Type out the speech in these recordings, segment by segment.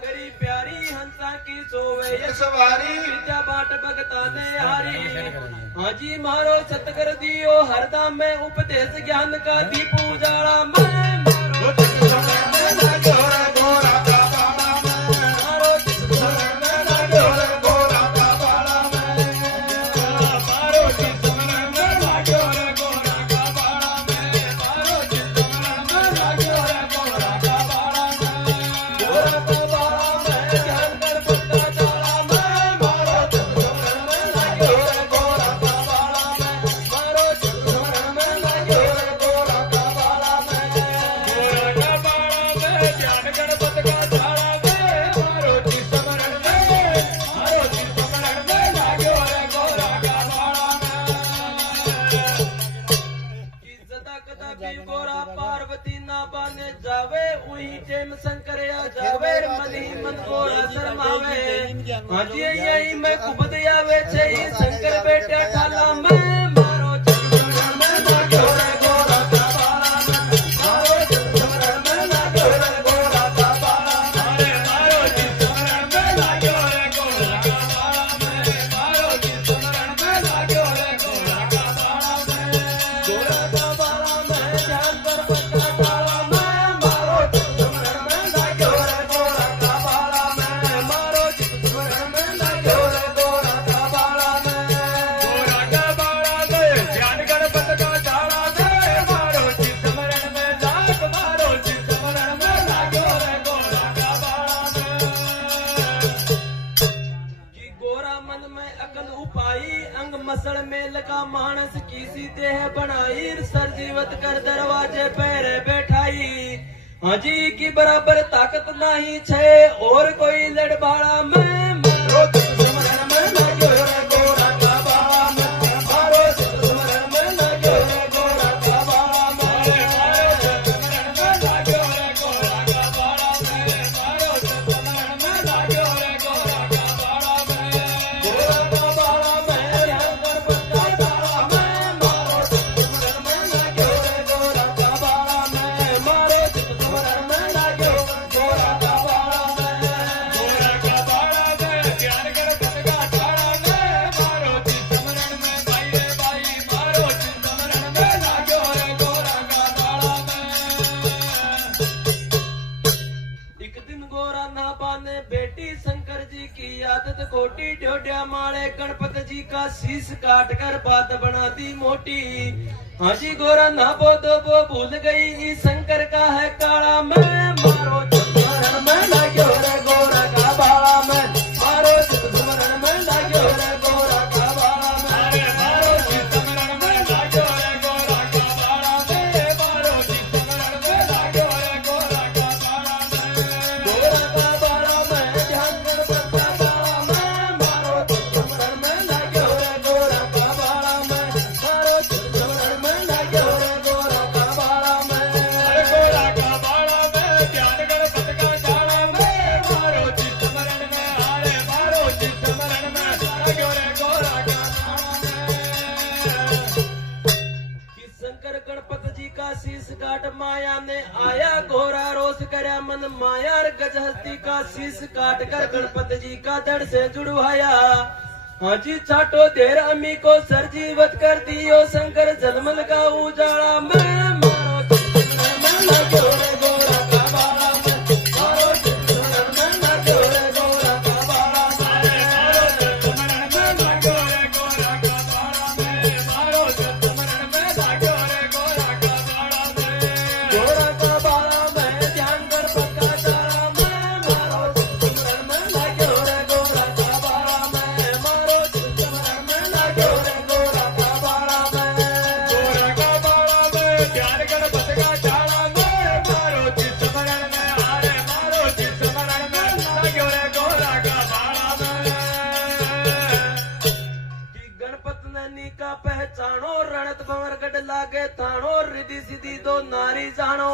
सागरी प्यारी हंसा की सोवे सवारी विद्या बाट भगता ने हारी। हाँ जी मारो सतकर दियो हरदम में उपदेश ज्ञान का दीप उजाला मैं मारो गोरा गोरा का बाला मारो गोरा गोरा का बाला मारो गोरा गोरा का बाला में मारो गोरा गोरा का बाला में गोरा का बाला में ध्यान कर बंदा जाला मैं मारो गोरा गोरा का बाला में मारो गोरा का बाला में गोरा का बाला में ध्यान कर बंदा जाला में मारो सिमरन में लाग्यो रे गोरा का बाला में इज्जता कदा भी गोरा पार्वती ना बाने जावे उही टेम शंकर या जावे मनी मन गोरा शर्मावे हाँ जी यही मैं कुबद आवे छे शंकर बेटा ठाला मैं मारो सिमरन में लाग्यो रे गोरा का बाला में मारो सिमरन में लाग्यो रे गोरा का बाला में मारो सिमरन में लाग्यो रे गोरा का बाला में मारो सिमरन में लाग्यो रे गोरा का बाला में गोरा का बाला में ध्यान कर बंदा जाला में मारो सिमरन में लाग्यो रे गोरा का बाला में मारो सिमरन में लाग्यो रे गोरा का बाला में गोरा का बाला में ध्यान कर बंदा जाला में मारो सिमरन में लाग मारो सिमरन में लाग्यो रे गोरा का बाला में कि गोरा मन में अकल उपाई अंग मसल में लगा मानस की सी देह बनाई सर जीवत कर दरवाजे पैरे बैठाई हाँ जी की बराबर ताकत नहीं छे और कोई लड़बाड़ा में मारो सिमरन में लाग्यो रे गोरा का बाला में मारो सिमरन में लाग्यो रे गोरा का बाला में मारो सिमरन में लाग्यो रे गोरा का बाला में मारो सिमरन में लाग्यो रे गोरा का बाला में गोरा का बाला में ध्यान कर बंदा जाला में मारो सिमरन में लाग्यो रे गोरा का बाला में मारो सिमरन में लाग्यो गोरा का बाला में गोरा का बाला में ध्यान कर बंदा जाला में मारो सिमरन में भाई रे भाई मारो सिमरन में लाग्यो रे गोरा का बाला में एक दिन गोरा नाबा ने बेटी शंकर जी की आदत कोटी ढोड्या मारे गणपत जी का शीश काट कर बात बना दी मोटी हाँ जी गोरा नाबो दो वो भूल गई शंकर का है काला मैं मारो सिमरन में लाग्यो रे गोरा का बाला में मारो सिमरन में लाग्यो रे गोरा का बाला में मारो सिमरन में लाग्यो रे गोरा का बाला में मारो सिमरन में लाग्यो रे गोरा का बाला में गोरा का बाला में ध्यान कर बंदा जाला में मारो सिमरन में लाग्यो रे गोरा का बाला में मारो सिमरन में लाग्यो रे गोरा का बाला में गोरा का बाला में ध्यान कर बंदा जाला में मारो सिमरन में हारे मारो सिमरन में लाग्यो रे गोरा का बाला में कि शंकर गणपत जी का शीश काट माया ने आया घोरा रोष करया मन माया गजहस्ती का शीश काट कर गणपत जी का धड़ से जुड़वाया हाँ जी छाटो देर अम्मी को सर जीवत कर दियो शंकर जलमल का उजाला में मारो सिमरन में लाग्यो रे गोरा का बाला में मारो सिमरन में लाग्यो रे गोरा का बाला में मारो सिमरन में लाग्यो रे गोरा का बाला में मारो सिमरन में लाग्यो रे गोरा का बाला में गोरा का बाला में ध्यान कर बंदा जाला में मारो सिमरन में लाग्यो रे गोरा का बाला में मारो सिमरन में लाग्यो रे गोरा का बाला में गोरा का बाला में ध्यान कर बंदा जाला में मारो सिमरन में हारे मारो सिमरन में लाग्यो रे गोरा का बाला में कि गणपत नैनी का पहचानो रणत भंवर गढ़ लागे थानो रिधि सिद्धि दो नारी जानो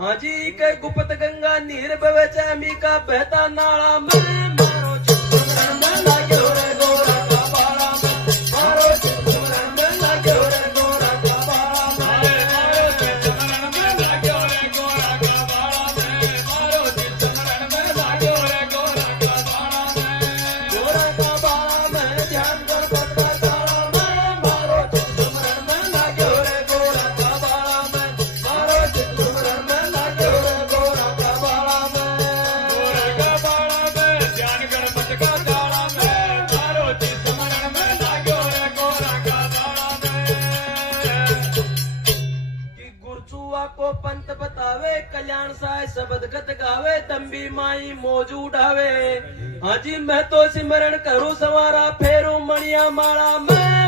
हाँ जी के गुप्त गंगा नीर बवे चैमी का बहता नाला में मारो सिमरन में लाग्यो रे गोरा का बाला में मारो सिमरन में लाग्यो रे गोरा का बाला में मारो सिमरन में लाग्यो रे गोरा का बाला में मारो सिमरन में लाग्यो चूआ को पंत बतावे कल्याण साय शब्द गत गावे तंबी माई मौज उड़ावे हाजी मैं तो सिमरण करूं सवारा फेरू मणिया माला मैं